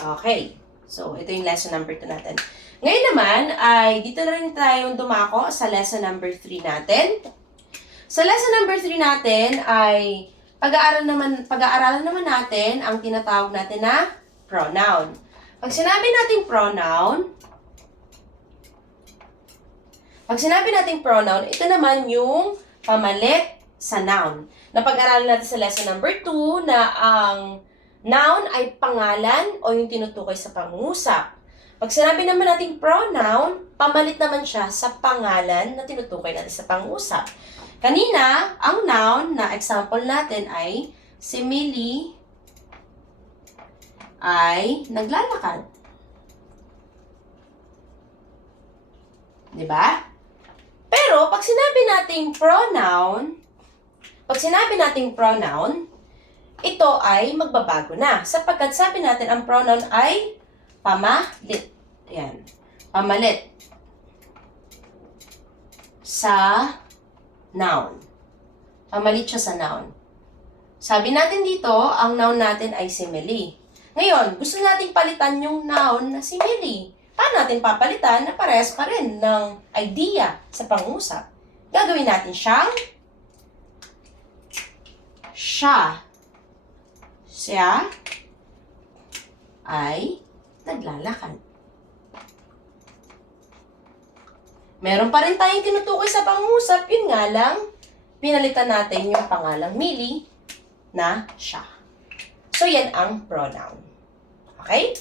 Okay. So, ito yung lesson number 2 natin. Ngayon naman, ay dito na rin tayo dumako sa lesson number 3 natin. Sa lesson number 3 natin ay pag-aaral naman, pag-aaralan naman natin ang tinatawag natin na pronoun. Pag sinabi nating pronoun, pag sinabi nating pronoun, ito naman yung pamalit sa noun. Napag-aralan natin sa lesson number 2 na ang noun ay pangalan o yung tinutukoy sa pangungusap. Pag sinabi naman nating pronoun, pamalit naman siya sa pangalan na tinutukoy natin sa pangungusap. Kanina, ang noun na example natin ay si Millie ay naglalakad. Di ba? Pero, pag sinabi nating pronoun, pag sinabi nating pronoun, ito ay magbabago na. Sapagkat sabi natin ang pronoun ay pamalit. Ayan. Pamalit. Sa noun. Pamalit siya sa noun. Sabi natin dito, ang noun natin ay si Millie. Ngayon, gusto nating palitan yung noun na si Millie. Paano natin papalitan na parehas pa rin ng idea sa pangusap? Gagawin natin siyang siya. Siya ay naglalakad. Meron pa rin tayong tinutukoy sa pangusap, yun nga lang, pinalitan natin yung pangalang Millie na siya. So, yan ang pronoun. Okay?